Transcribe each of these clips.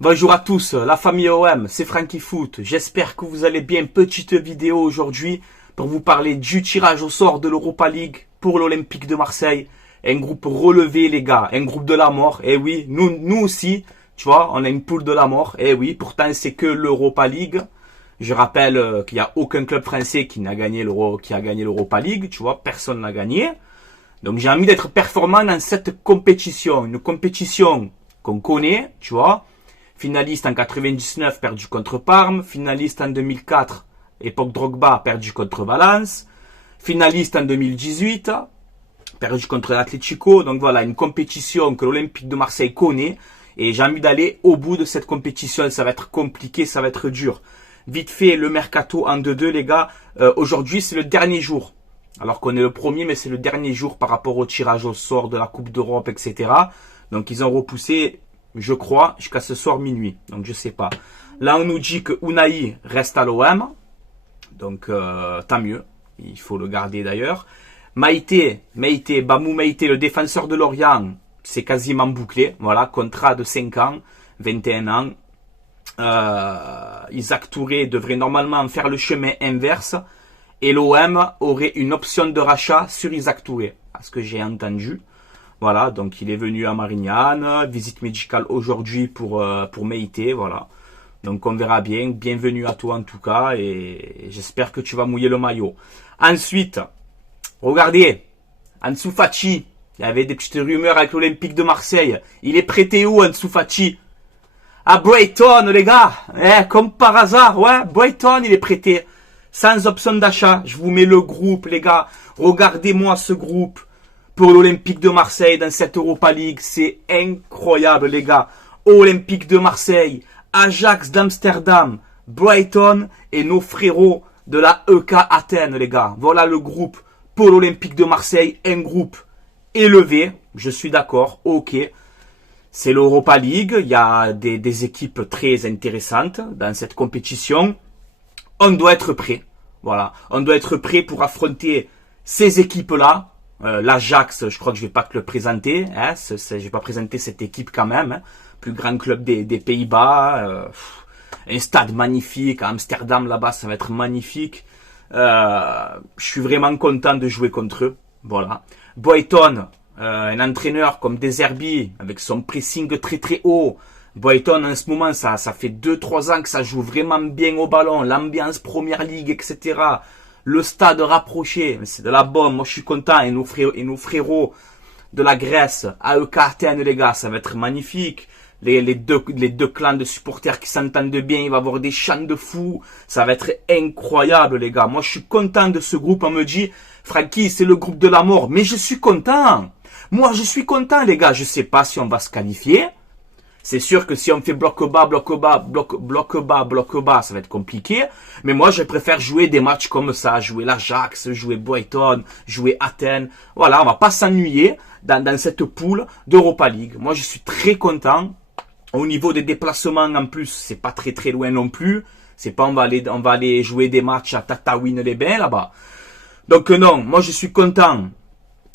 Bonjour à tous, la famille OM, c'est Franky Foot. J'espère que vous allez bien. Petite vidéo aujourd'hui pour vous parler du tirage au sort de l'Europa League pour l'Olympique de Marseille. Un groupe relevé les gars, un groupe de la mort. Et oui, nous aussi, tu vois, on a une poule de la mort. Et oui, pourtant c'est que l'Europa League. Je rappelle qu'il n'y a aucun club français qui a gagné l'Europa League, tu vois, personne n'a gagné. Donc j'ai envie d'être performant dans cette compétition, une compétition qu'on connaît, tu vois. Finaliste en 99, perdu contre Parme. Finaliste en 2004, époque Drogba, perdu contre Valence. Finaliste en 2018, perdu contre l'Atlético. Donc voilà, une compétition que l'Olympique de Marseille connaît. Et j'ai envie d'aller au bout de cette compétition. Ça va être compliqué, ça va être dur. Vite fait, le mercato en 2-2, les gars. Aujourd'hui, c'est le dernier jour. Alors qu'on est le premier, mais c'est le dernier jour par rapport au tirage au sort de la Coupe d'Europe, etc. Donc ils ont repoussé, je crois, jusqu'à ce soir minuit. Donc je sais pas. Là, on nous dit que Unai reste à l'OM. Donc tant mieux. Il faut le garder d'ailleurs. Bamou Maïté, le défenseur de Lorient, c'est quasiment bouclé. Voilà, contrat de 5 ans, 21 ans. Isaac Touré devrait normalement faire le chemin inverse. Et l'OM aurait une option de rachat sur Isaac Touré, à ce que j'ai entendu. Voilà, donc il est venu à Marignane, visite médicale aujourd'hui pour Meïté, voilà. Donc on verra bien, bienvenue à toi en tout cas, et j'espère que tu vas mouiller le maillot. Ensuite, regardez, Ansu Fati, il y avait des petites rumeurs avec l'Olympique de Marseille. Il est prêté où Ansu Fati? À Brighton les gars, comme par hasard, ouais, Brighton il est prêté. Sans option d'achat, je vous mets le groupe les gars, regardez-moi ce groupe pour l'Olympique de Marseille dans cette Europa League, c'est incroyable les gars. Olympique de Marseille, Ajax d'Amsterdam, Brighton et nos frérots de la EK Athènes les gars. Voilà le groupe pour l'Olympique de Marseille, un groupe élevé, je suis d'accord, ok. C'est l'Europa League, il y a des équipes très intéressantes dans cette compétition. On doit être prêt. Voilà. On doit être prêt pour affronter ces équipes-là. L'Ajax, je crois que je vais pas te le présenter. Je vais pas présenter cette équipe quand même. Hein. Plus grand club des Pays-Bas. Un stade magnifique. À Amsterdam, là-bas, ça va être magnifique. Je suis vraiment content de jouer contre eux. Voilà. Brighton, un entraîneur comme De Zerbi, avec son pressing très très haut. Brighton en ce moment, ça fait 2-3 ans que ça joue vraiment bien au ballon, l'ambiance Première Ligue, etc. Le stade rapproché, c'est de la bombe, moi je suis content, et nos frérots de la Grèce, AEK Athènes les gars, ça va être magnifique. Les deux clans de supporters qui s'entendent bien, il va y avoir des chants de fous, ça va être incroyable les gars. Moi je suis content de ce groupe, on me dit, Franky c'est le groupe de la mort, mais je suis content. Moi je suis content les gars, je sais pas si on va se qualifier. C'est sûr que si on fait bloc bas, ça va être compliqué. Mais moi, je préfère jouer des matchs comme ça. Jouer l'Ajax, jouer Brighton, jouer Athènes. Voilà, on va pas s'ennuyer dans cette poule d'Europa League. Moi, je suis très content. Au niveau des déplacements, en plus, c'est pas très très loin non plus. C'est pas on va aller jouer des matchs à Tataouine-les-Bains là-bas. Donc non, moi, je suis content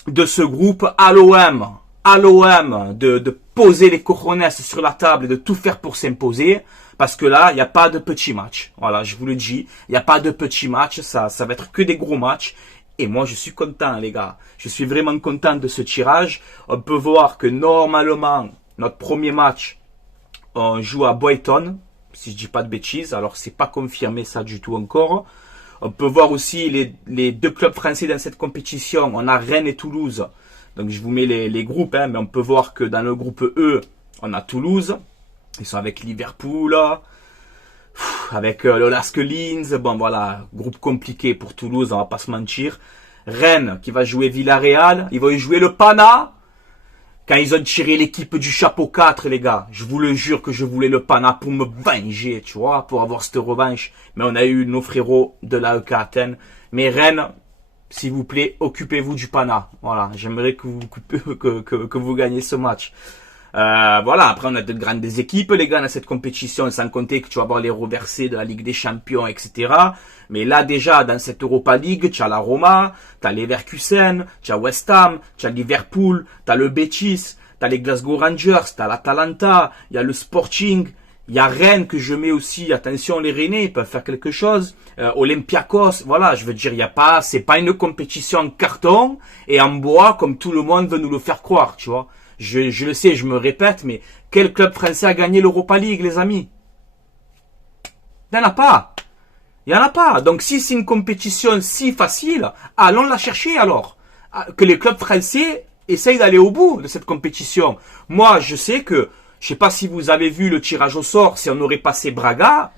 de ce groupe à l'OM de poser les cojones sur la table et de tout faire pour s'imposer. Parce que là, il n'y a pas de petits matchs. Voilà, je vous le dis. Il n'y a pas de petits matchs. Ça va être que des gros matchs. Et moi, je suis content, les gars. Je suis vraiment content de ce tirage. On peut voir que normalement, notre premier match, on joue à Brighton. Si je dis pas de bêtises. Alors, c'est pas confirmé ça du tout encore. On peut voir aussi les deux clubs français dans cette compétition. On a Rennes et Toulouse. Donc je vous mets les groupes, hein, mais on peut voir que dans le groupe E, on a Toulouse. Ils sont avec Liverpool, avec le LASK Linz. Bon voilà, groupe compliqué pour Toulouse, on va pas se mentir. Rennes qui va jouer Villarreal. Ils vont jouer le Pana. Quand ils ont tiré l'équipe du chapeau 4, les gars, je vous le jure que je voulais le Pana pour me venger, tu vois, pour avoir cette revanche. Mais on a eu nos frérots de l'AEK Athènes. Mais Rennes, s'il vous plaît, occupez-vous du Pana. Voilà, j'aimerais que vous gagnez ce match. Voilà, après on a de grandes équipes, les gars, dans cette compétition, sans compter que tu vas avoir les reversés de la Ligue des Champions, etc. Mais là, déjà, dans cette Europa League, tu as la Roma, tu as Leverkusen, tu as West Ham, tu as Liverpool, tu as le Betis, tu as les Glasgow Rangers, tu as l'Atalanta, il y a le Sporting, Il y a Rennes que je mets aussi. Attention, les Rennais, ils peuvent faire quelque chose. Olympiakos, voilà, je veux dire, il y a pas, c'est pas une compétition en carton et en bois comme tout le monde veut nous le faire croire, tu vois. Je le sais, je me répète, mais quel club français a gagné l'Europa League, les amis? Il n'y en a pas. Il n'y en a pas. Donc si c'est une compétition si facile, allons la chercher alors. Que les clubs français essayent d'aller au bout de cette compétition. Moi, je sais que, je sais pas si vous avez vu le tirage au sort, si on aurait passé Braga,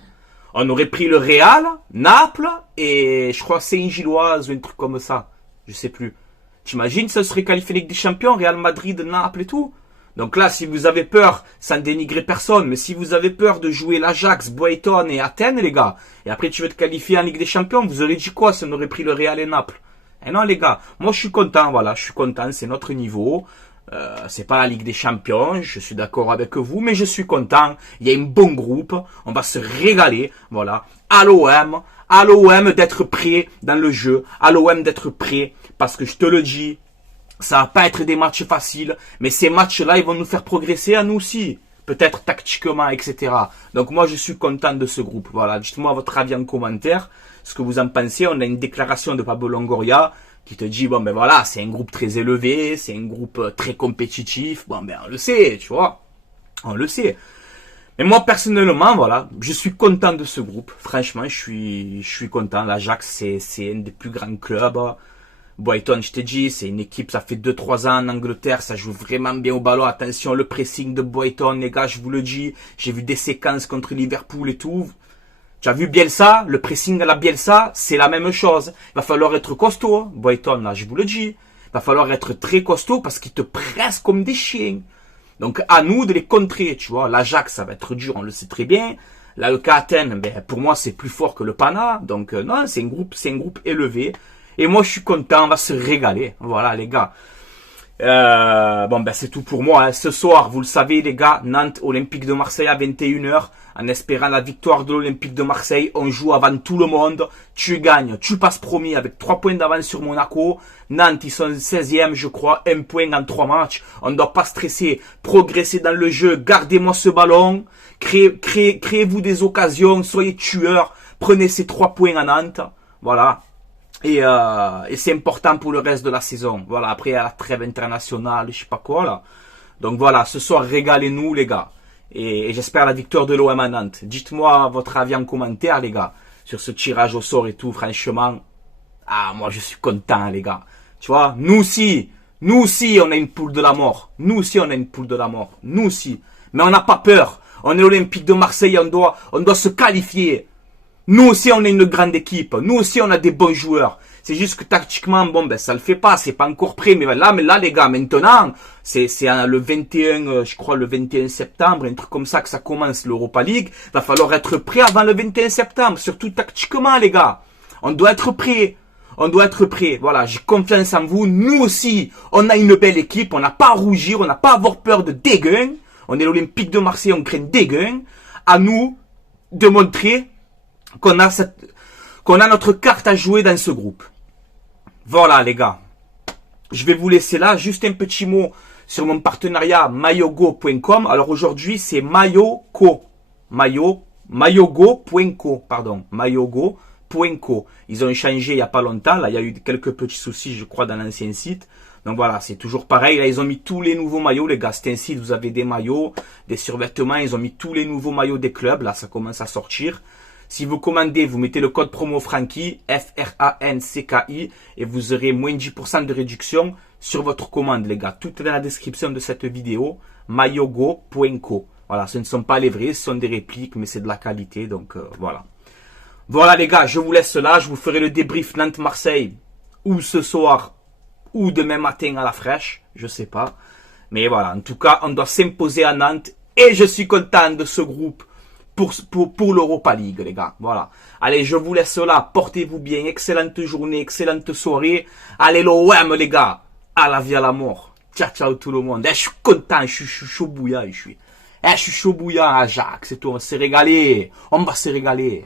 on aurait pris le Real, Naples et je crois Saint-Gilloise ou un truc comme ça. Je sais plus. T'imagines, ça serait qualifié Ligue des Champions, Real Madrid, Naples et tout. Donc là, si vous avez peur, sans dénigrer personne, mais si vous avez peur de jouer l'Ajax, Brighton et Athènes, les gars, et après tu veux te qualifier en Ligue des Champions, vous aurez dit quoi si on aurait pris le Real et Naples? Eh non, les gars, moi je suis content, voilà, je suis content, c'est notre niveau. C'est pas la Ligue des Champions, je suis d'accord avec vous, mais je suis content. Il y a un bon groupe, on va se régaler, voilà. À l'OM d'être prêt dans le jeu, à l'OM d'être prêt, parce que je te le dis, ça va pas être des matchs faciles, mais ces matchs-là, ils vont nous faire progresser à nous aussi. Peut-être tactiquement, etc. Donc moi, je suis content de ce groupe. Voilà, dites-moi votre avis en commentaire, ce que vous en pensez. On a une déclaration de Pablo Longoria qui te dit, bon ben voilà, c'est un groupe très élevé, c'est un groupe très compétitif. Bon ben on le sait, tu vois. On le sait. Mais moi, personnellement, voilà, je suis content de ce groupe. Franchement, je suis content. L'Ajax, c'est un des plus grands clubs. Brighton, je t'ai dit, c'est une équipe, ça fait 2-3 ans en Angleterre, ça joue vraiment bien au ballon. Attention, le pressing de Brighton, les gars, je vous le dis. J'ai vu des séquences contre Liverpool et tout. Tu as vu Bielsa, le pressing à la Bielsa, c'est la même chose. Il va falloir être costaud, hein. Brighton, là, je vous le dis. Il va falloir être très costaud parce qu'ils te pressent comme des chiens. Donc, à nous de les contrer, tu vois. L'Ajax, ça va être dur, on le sait très bien. Là, le Athènes, ben, pour moi, c'est plus fort que le Pana. Donc, non, c'est un groupe élevé. Et moi, je suis content, on va se régaler. Voilà, les gars. Bon, ben, c'est tout pour moi, hein. Ce soir, vous le savez, les gars, Nantes, Olympique de Marseille à 21h. En espérant la victoire de l'Olympique de Marseille, on joue avant tout le monde. Tu gagnes, tu passes premier avec 3 points d'avance sur Monaco. Nantes, ils sont 16e, je crois, 1 point en 3 matchs. On ne doit pas stresser, progresser dans le jeu. Gardez-moi ce ballon. Créez-vous des occasions, soyez tueurs. Prenez ces 3 points à Nantes. Voilà. Et c'est important pour le reste de la saison. Voilà, après à la trêve internationale, je sais pas quoi là. Donc voilà, ce soir, régalez-nous les gars. Et j'espère la victoire de l'OM à Nantes. Dites-moi votre avis en commentaire les gars. Sur ce tirage au sort et tout, franchement. Ah, moi je suis content les gars. Tu vois, nous aussi, on a une poule de la mort. Nous aussi, on a une poule de la mort. Nous aussi. Mais on n'a pas peur. On est Olympique de Marseille, on doit se qualifier. Nous aussi, on est une grande équipe. Nous aussi, on a des bons joueurs. C'est juste que tactiquement, bon, ben, ça le fait pas. C'est pas encore prêt. Mais là, les gars, maintenant, c'est le 21, je crois, le 21 septembre, un truc comme ça que ça commence l'Europa League. Va falloir être prêt avant le 21 septembre. Surtout tactiquement, les gars. On doit être prêt. On doit être prêt. Voilà, j'ai confiance en vous. Nous aussi, on a une belle équipe. On n'a pas à rougir. On n'a pas à avoir peur de dégain. On est l'Olympique de Marseille. On craint dégain. À nous de montrer qu'on a notre carte à jouer dans ce groupe. Voilà les gars. Je vais vous laisser là. Juste un petit mot sur mon partenariat mayogo.com. Alors aujourd'hui c'est Mayogo. Mayogo.co. Pardon. Mayogo.co. Ils ont changé il n'y a pas longtemps. Là il y a eu quelques petits soucis je crois dans l'ancien site. Donc voilà, c'est toujours pareil. Là, ils ont mis tous les nouveaux maillots, les gars. C'est un site, vous avez des maillots, des survêtements. Ils ont mis tous les nouveaux maillots des clubs. Là, ça commence à sortir. Si vous commandez, vous mettez le code promo Francky, F-R-A-N-C-K-I, et vous aurez moins de 10% de réduction sur votre commande, les gars. Tout est dans la description de cette vidéo, mayogo.co. Voilà, ce ne sont pas les vrais, ce sont des répliques, mais c'est de la qualité, donc voilà. Voilà, les gars, je vous laisse là. Je vous ferai le débrief Nantes-Marseille, ou ce soir, ou demain matin à la fraîche, je sais pas. Mais voilà, en tout cas, on doit s'imposer à Nantes, et je suis content de ce groupe. Pour l'Europa League, les gars. Voilà. Allez, je vous laisse là. Portez-vous bien. Excellente journée, excellente soirée. Allez, l'OM, les gars. À la vie, à la mort. Ciao, ciao tout le monde. Je suis content. Je suis chaud bouillant. Je suis chaud bouillant, Ajax. C'est tout. On va se régaler. On va se régaler.